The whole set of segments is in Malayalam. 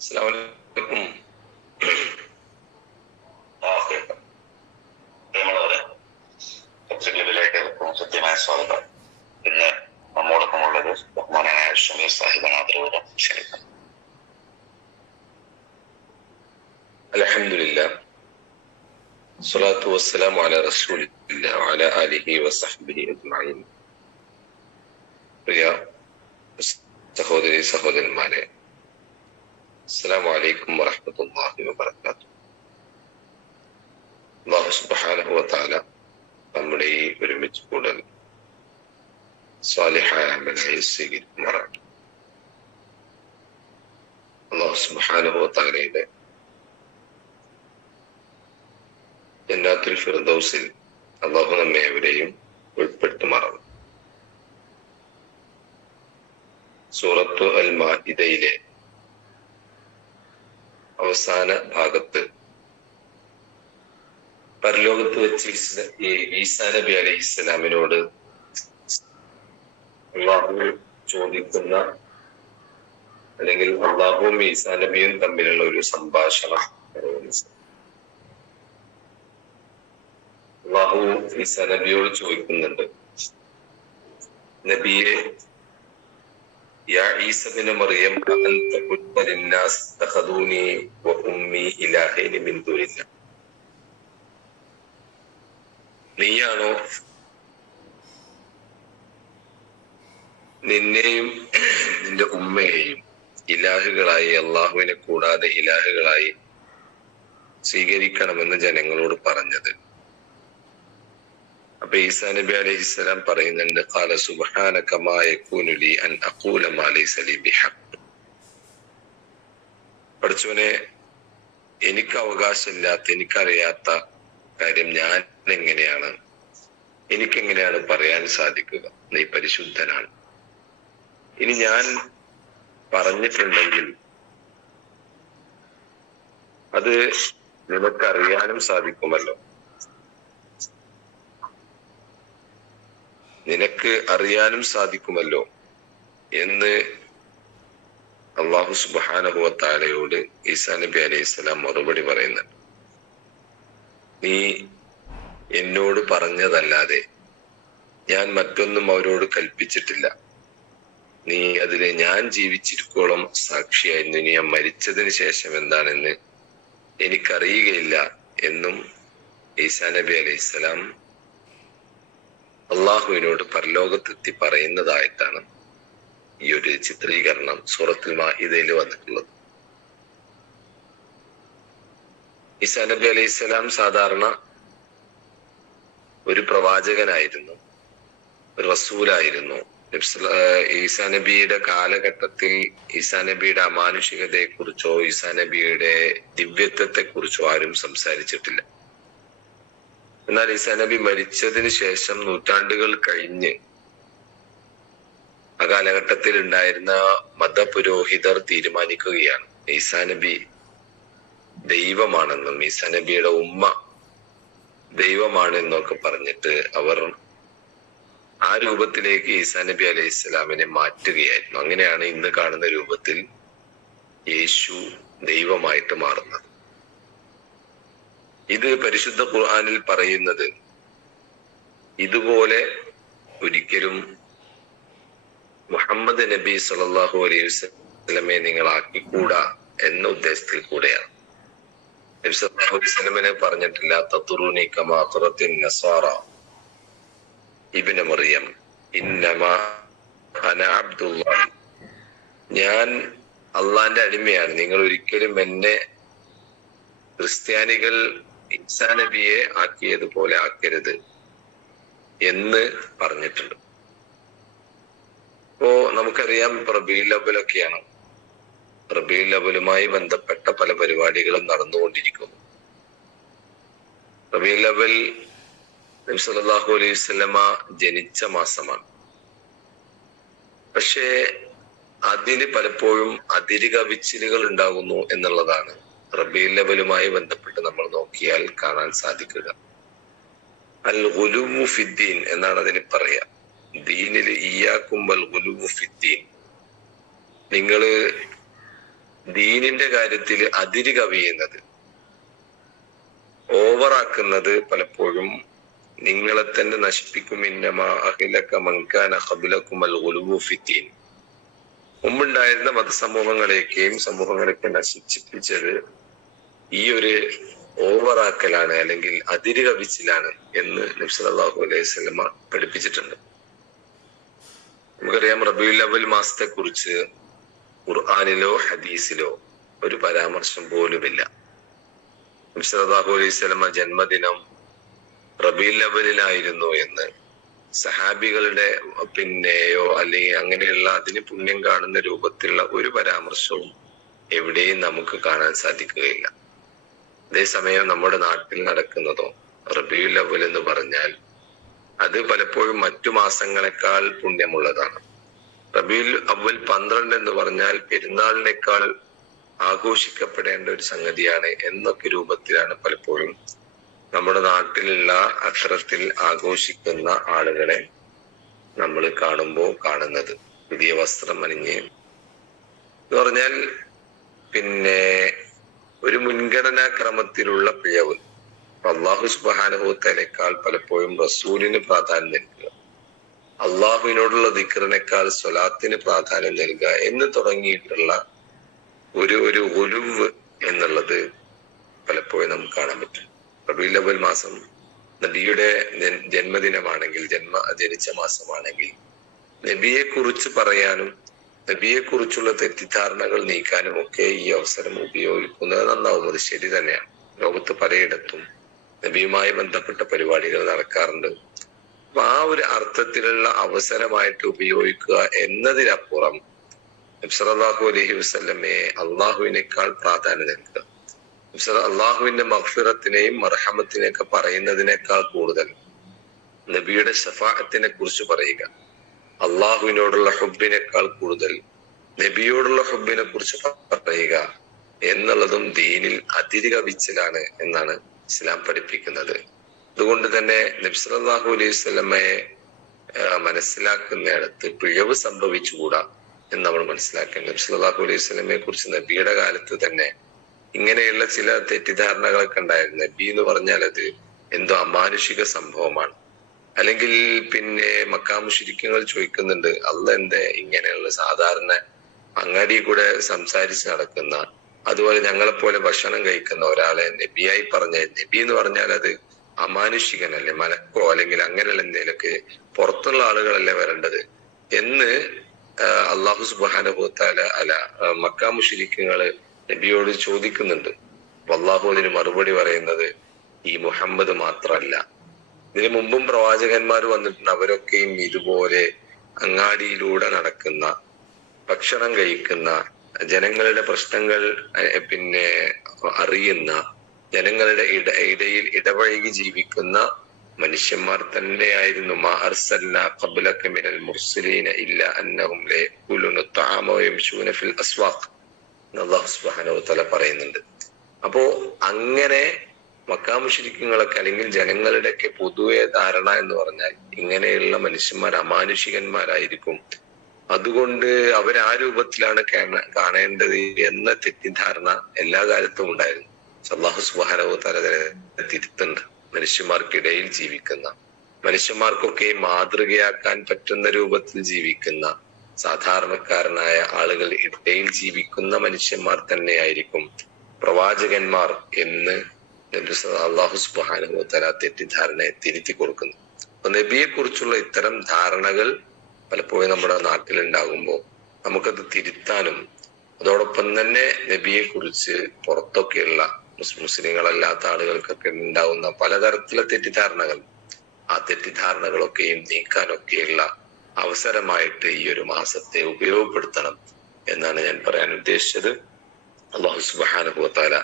അസ്സലാമലൈക്കും ഓക്കെ നമ്മളവരെ പത്രികയിലേക്ക് കൃത്യമായ സ്വാഗതം ഇന്ന് നമ്മോടൊപ്പമുള്ളത് ബഹുമാനായ ഷമീർ സാഹിബ് ആദരവോടെ ക്ഷണിക്കുന്നു അലഹമില്ല സ്വലാത്തു വസ്സലാം അല റസൂലില്ല അല അലിഹി വസഹബിഹി അജ്മഈൻ പ്രിയ സഹോദരി സഹോദരന്മാരെ അസ്സലാമു ورحمة الله وبركاته അല്ലാഹു സുബ്ഹാനഹു വതആല നമ്മുടെ ഈ ഒരുമിച്ച് കൂടൽ സ്വാലിഹായ അമലായി സ്വീകരിക്കുമാറാണ് അല്ലാഹു സുബ്ഹാനഹു വതആലയുടെ ജന്നാത്തുൽ ഫിർദൗസിൽ അള്ളാഹു നമ്മെ എവരെയും ഉൾപ്പെടുത്തുമാറാണ് സൂറത്തു അൽ മാഇദയിലെ അവസാന ഭാഗത്ത്. പരലോകത്ത് വെച്ച് ഈസാ നബി അലൈഹി അള്ളാഹു ചോദിക്കുന്ന അല്ലെങ്കിൽ അള്ളാഹുവും ഈസാ നബിയും തമ്മിലുള്ള ഒരു സംഭാഷണം അള്ളാഹു ഈസാ നബിയോട് ചോദിക്കുന്നുണ്ട്. നബിയെ നീയാണോ നിന്നെയും നിന്റെ ഉമ്മയെയും ഇലാഹുകളായി അള്ളാഹുവിനെ കൂടാതെ ഇലാഹുകളായി സ്വീകരിക്കണമെന്ന് ജനങ്ങളോട് പറഞ്ഞത്? അപ്പൊ ഈസാ നബി അലൈഹി സ്വലാം പറയുന്നുണ്ട് ഖാല സുബ്ഹാനക മാ യകൂനു ലി അൻ പഠിച്ചവനെ എനിക്ക് അവകാശമില്ലാത്ത എനിക്കറിയാത്ത കാര്യം ഞാൻ എങ്ങനെയാണ് എനിക്കെങ്ങനെയാണ് പറയാൻ സാധിക്കുക? നീ പരിശുദ്ധനാണ്. ഇനി ഞാൻ പറഞ്ഞിട്ടുണ്ടെങ്കിൽ അത് നിനക്കറിയാനും സാധിക്കുമല്ലോ. നിനക്ക് അറിയാനും സാധിക്കുമല്ലോ എന്ന് അള്ളാഹു സുബാനഹുവത്താലയോട് ഈസാ നബി അലൈഹി സ്വലാം മറുപടി പറയുന്നുണ്ട് നീ എന്നോട് പറഞ്ഞതല്ലാതെ ഞാൻ മറ്റൊന്നും അവരോട് കൽപ്പിച്ചിട്ടില്ല. നീ അതിന് ഞാൻ ജീവിച്ചിരിക്കോളം സാക്ഷിയായിരുന്നു. ഇനി ഞാൻ മരിച്ചതിന് ശേഷം എന്താണെന്ന് എനിക്കറിയുകയില്ല എന്നും ഈസാ നബി അലൈഹി സ്വലാം അള്ളാഹുവിനോട് പരലോകത്തെത്തി പറയുന്നതായിട്ടാണ് ഈ ഒരു ചിത്രീകരണം സൂറത്തുൽ മാഹിദയിൽ വന്നിട്ടുള്ളത്. ഈസാ നബി അലൈഹി സ്വലാം സാധാരണ ഒരു പ്രവാചകനായിരുന്നു ഒരു ആഹ് ഈസാ നബിയുടെ കാലഘട്ടത്തിൽ ഈസാ നബിയുടെ അമാനുഷികതയെ കുറിച്ചോ ഈസാ നബിയുടെ ദിവ്യത്വത്തെ കുറിച്ചോ ആരും സംസാരിച്ചിട്ടില്ല. എന്നാൽ ഈസാ നബി മരിച്ചതിന് ശേഷം നൂറ്റാണ്ടുകൾ കഴിഞ്ഞ് ആ കാലഘട്ടത്തിൽ ഉണ്ടായിരുന്ന മതപുരോഹിതർ തീരുമാനിക്കുകയാണ്. ഈസാ നബി ദൈവമാണെന്നും ഈസാ നബിയുടെ ഉമ്മ ദൈവമാണെന്നൊക്കെ പറഞ്ഞിട്ട് അവർ ആ രൂപത്തിലേക്ക് ഈസാ നബി അലൈഹി ഇസ്ലാമിനെ മാറ്റുകയായിരുന്നു. അങ്ങനെയാണ് ഇന്ന് കാണുന്ന രൂപത്തിൽ യേശു ദൈവമായിട്ട് മാറുന്നത്. ഇത് പരിശുദ്ധ ഖുർആനിൽ പറയുന്നത് ഇതുപോലെ ഒരിക്കലും മുഹമ്മദ് നബി സല്ലല്ലാഹു അലൈഹി വസ്ലമെ നിങ്ങൾ ആക്കിക്കൂടാ എന്ന ഉദ്ദേശത്തിൽ കൂടെയാണ്. നബി സല്ലാഹു അലൈഹി വസല്ലമനെ പറഞ്ഞിട്ടില്ല തത്തുറൂനി കമാറത്തിൻ നസാറ ഇബിന് മറിയം ഇന്നമാ അന ഞാൻ അള്ളാന്റെ അടിമയാണ്. നിങ്ങൾ ഒരിക്കലും എന്നെ ക്രിസ്ത്യാനികൾ ഈസാ നബിയെ ആക്കിയതുപോലെ ആക്കരുത് എന്ന് പറഞ്ഞിട്ടുണ്ട്. ഇപ്പോ നമുക്കറിയാം റബീൽ അവലൊക്കെയാണ് റബീൽ അവലുമായി ബന്ധപ്പെട്ട പല പരിപാടികളും നടന്നുകൊണ്ടിരിക്കുന്നു. റബീൽ അവൽ നബി സല്ലല്ലാഹു അലൈഹി വസല്ലമ ജനിച്ച മാസമാണ്. പക്ഷേ അതിന് പലപ്പോഴും അതിര് കവിച്ചിലുകൾ ഉണ്ടാകുന്നു എന്നുള്ളതാണ് റബീൽ ലെവലുമായി ബന്ധപ്പെട്ട് നമ്മൾ നോക്കിയാൽ കാണാൻ സാധിക്കുക. അൽ ഗുലുമു ഫിദ്ദീൻ എന്നാണ് അതിന് പറയാ. ദീനിൽ ഇയാക്കും അൽ ഗുലുമു ഫിദ്ദീൻ. നിങ്ങൾ ദീനിന്റെ കാര്യത്തിൽ അതിര് കവിയുന്നത് ഓവറാക്കുന്നത് പലപ്പോഴും നിങ്ങളെ തന്നെ നശിപ്പിക്കും. ഇന്നമാ അഹിലക്ക മങ്കാന ഖബലക്കും അൽ ഗുലുമു ഫിദ്ദീൻ. മുമ്പുണ്ടായിരുന്ന മതസമൂഹങ്ങളെയൊക്കെയും സമൂഹങ്ങളെയൊക്കെ നശിപ്പിച്ചത് ഈ ഒരു ഓവറാക്കലാണ് അല്ലെങ്കിൽ അതിര് കവിച്ചിലാണ് എന്ന് നബ്സലാഹു അലൈഹി സ്വലമ പഠിപ്പിച്ചിട്ടുണ്ട്. നമുക്കറിയാം റബീൽ അവൽ മാസത്തെ കുറിച്ച് ഖുർആാനിലോ ഹദീസിലോ ഒരു പരാമർശം പോലുമില്ല. നബ്സലാഹു അലൈഹി സ്വലമ ജന്മദിനം റബീൽ അവലിലായിരുന്നു എന്ന് സഹാബികളുടെ പിന്നെയോ അല്ലെങ്കിൽ അങ്ങനെയുള്ള അതിന് പുണ്യം കാണുന്ന രൂപത്തിലുള്ള ഒരു പരാമർശവും എവിടെയും നമുക്ക് കാണാൻ സാധിക്കുകയില്ല. അതേസമയം നമ്മുടെ നാട്ടിൽ നടക്കുന്നതോ റബിയുൽ അവൽ എന്ന് പറഞ്ഞാൽ അത് പലപ്പോഴും മറ്റു മാസങ്ങളെക്കാൾ പുണ്യമുള്ളതാണ്. റബിയുൽ അവൽ പന്ത്രണ്ട് എന്ന് പറഞ്ഞാൽ പെരുന്നാളിനേക്കാൾ ആഘോഷിക്കപ്പെടേണ്ട ഒരു സംഗതിയാണ് എന്നൊക്കെ രൂപത്തിലാണ് പലപ്പോഴും നമ്മുടെ നാട്ടിലുള്ള അത്തരത്തിൽ ആഘോഷിക്കുന്ന ആളുകളെ നമ്മൾ കാണുമ്പോൾ കാണുന്നത്. പുതിയ വസ്ത്രം അണിഞ്ഞ്. എന്ന് പറഞ്ഞാൽ പിന്നെ ഒരു മുൻഗണനാ ക്രമത്തിലുള്ള പിഴവ്. അള്ളാഹു സുബാനുഭവത്തേക്കാൾ പലപ്പോഴും റസൂലിന് പ്രാധാന്യം നൽകുക. അള്ളാഹുവിനോടുള്ള ദിക്കറിനേക്കാൾ സ്വലാത്തിന് പ്രാധാന്യം നൽകുക എന്ന് തുടങ്ങിയിട്ടുള്ള ഒരു ഒരു ഒലുവ് എന്നുള്ളത് പലപ്പോഴും നമുക്ക് കാണാൻ പറ്റും. റബീൽ അവൽ മാസം. നബിയുടെ ജന്മദിനമാണെങ്കിൽ ജന്മ ജനിച്ച മാസമാണെങ്കിൽ നബിയെ കുറിച്ച് പറയാനും നബിയെ കുറിച്ചുള്ള തെറ്റിദ്ധാരണകൾ നീക്കാനും ഒക്കെ ഈ അവസരം ഉപയോഗിക്കുന്നത് നന്നാവും. അത് ശരി തന്നെയാണ്. ലോകത്ത് പലയിടത്തും നബിയുമായി ബന്ധപ്പെട്ട പരിപാടികൾ നടക്കാറുണ്ട്. അപ്പൊ ആ ഒരു അർത്ഥത്തിലുള്ള അവസരമായിട്ട് ഉപയോഗിക്കുക എന്നതിനപ്പുറം നബ്സലാഹു അലൈഹി വസ്ലമയെ അള്ളാഹുവിനേക്കാൾ പ്രാധാന്യം നൽകുക. അള്ളാഹുവിന്റെ മഹ്ഫിറത്തിനെയും മർഹമത്തിനെയൊക്കെ പറയുന്നതിനേക്കാൾ കൂടുതൽ നബിയുടെ ഷഫാഅത്തിനെ കുറിച്ച് പറയുക. അള്ളാഹുവിനോടുള്ള ഹുബിനേക്കാൾ കൂടുതൽ നബിയോടുള്ള ഹുബിനെ കുറിച്ച് പറയുക എന്നുള്ളതും ദീനിൽ അതിരുകവിച്ചലാണ് എന്നാണ് ഇസ്ലാം പഠിപ്പിക്കുന്നത്. അതുകൊണ്ട് തന്നെ നബ്സലാഹു അലൈഹി സ്വലമയെ മനസ്സിലാക്കുന്നിടത്ത് പിഴവ് സംഭവിച്ചുകൂടാ എന്ന് നമ്മൾ മനസ്സിലാക്കണം നബ്സലാഹു അലൈഹി സ്വലമയെ കുറിച്ച് നബിയുടെ കാലത്ത് തന്നെ ഇങ്ങനെയുള്ള ചില തെറ്റിദ്ധാരണകളൊക്കെ ഉണ്ടായിരുന്നു. നബി എന്ന് പറഞ്ഞാൽ അത് എന്തോ അമാനുഷിക സംഭവമാണ്. അല്ലെങ്കിൽ പിന്നെ മക്കാമുഷിരിക്കങ്ങൾ ചോദിക്കുന്നുണ്ട് അല്ല എന്തേ ഇങ്ങനെയുള്ള സാധാരണ അങ്ങാടി കൂടെ സംസാരിച്ച് നടക്കുന്ന അതുപോലെ ഞങ്ങളെപ്പോലെ ഭക്ഷണം കഴിക്കുന്ന ഒരാളെ നബിയായി പറഞ്ഞ നബി എന്ന് പറഞ്ഞാൽ അത് അമാനുഷികനല്ലേ മലക്കോ അല്ലെങ്കിൽ അങ്ങനെയുള്ള എന്തെങ്കിലുമൊക്കെ പുറത്തുള്ള ആളുകളല്ലേ വരേണ്ടത് എന്ന് അള്ളാഹു സുബാനുഭൂത്താല അല ആഹ് മക്കാ മുഷിരിക്കങ്ങൾ നബിയോട് ചോദിക്കുന്നുണ്ട്. അള്ളാഹു അതിന് മറുപടി പറയുന്നത് ഈ മുഹമ്മദ് മാത്രല്ല. ഇതിനു മുമ്പും പ്രവാചകന്മാർ വന്നിട്ടുണ്ട് അവരൊക്കെയും ഇതുപോലെ അങ്ങാടിയിലൂടെ നടക്കുന്ന ഭക്ഷണം കഴിക്കുന്ന ജനങ്ങളുടെ പ്രശ്നങ്ങൾ പിന്നെ അറിയുന്ന ജനങ്ങളുടെ ഇട ഇടയിൽ ഇടപഴകി ജീവിക്കുന്ന മനുഷ്യന്മാർ തന്നെയായിരുന്നു. മുർസലീന ഇല്ല അന്നഹും ഫിൽ അസ്വാഖ്. സുബ്ഹാനഹു വതആല പറയുന്നുണ്ട്. അപ്പോ അങ്ങനെ മക്കാമുഷിരിക്കുകളൊക്കെ അല്ലെങ്കിൽ ജനങ്ങളുടെയൊക്കെ പൊതുവെ ധാരണ എന്ന് പറഞ്ഞാൽ ഇങ്ങനെയുള്ള മനുഷ്യന്മാർ അമാനുഷികന്മാരായിരിക്കും. അതുകൊണ്ട് അവരാ രൂപത്തിലാണ് കാണ- കാണേണ്ടത് എന്ന തെറ്റിദ്ധാരണ എല്ലാ കാലത്തും ഉണ്ടായിരുന്നു. അള്ളാഹു സുബാനവു തലതരെ തിരുത്തുണ്ട് മനുഷ്യന്മാർക്കിടയിൽ ജീവിക്കുന്ന മനുഷ്യന്മാർക്കൊക്കെ മാതൃകയാക്കാൻ പറ്റുന്ന രൂപത്തിൽ ജീവിക്കുന്ന സാധാരണക്കാരനായ ആളുകൾ ഇടയിൽ ജീവിക്കുന്ന മനുഷ്യന്മാർ തന്നെയായിരിക്കും പ്രവാചകന്മാർ എന്ന് അള്ളാഹു സുബാനു തല തെറ്റിദ്ധാരണയെ തിരുത്തി കൊടുക്കുന്നു. അപ്പൊ നബിയെ കുറിച്ചുള്ള ഇത്തരം ധാരണകൾ പലപ്പോഴും നമ്മുടെ നാട്ടിലുണ്ടാകുമ്പോൾ നമുക്കത് തിരുത്താനും അതോടൊപ്പം തന്നെ നബിയെ കുറിച്ച് പുറത്തൊക്കെയുള്ള മുസ് മുസ്ലിങ്ങളല്ലാത്ത ആളുകൾക്കൊക്കെ ഉണ്ടാവുന്ന പലതരത്തിലുള്ള തെറ്റിദ്ധാരണകൾ ആ തെറ്റിദ്ധാരണകളൊക്കെയും നീക്കാനൊക്കെയുള്ള അവസരമായിട്ട് ഈ ഒരു മാസത്തെ ഉപയോഗപ്പെടുത്തണം എന്നാണ് ഞാൻ പറയാൻ ഉദ്ദേശിച്ചത് അള്ളാഹു സുബാനുഭവത്താല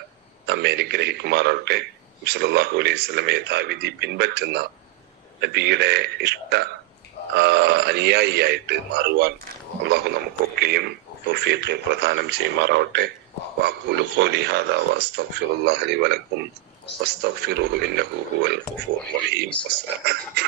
നമ്മെ അനുഗ്രഹിക്കുമാറാവട്ടെ സല്ലല്ലാഹു അലൈഹി സ്വലമെ യഥാവിധി പിൻപറ്റുന്ന നബിയുടെ ഇഷ്ട ആ, അനുയായിയായിട്ട് മാറുവാൻ അള്ളാഹു നമുക്കൊക്കെയും തൗഫീഖ് പ്രദാനം ചെയ്യുമാറാവട്ടെ واقول قولي هذا واستغفر الله لي ولكم واستغفروه انه هو الغفور الرحيم والسلام عليكم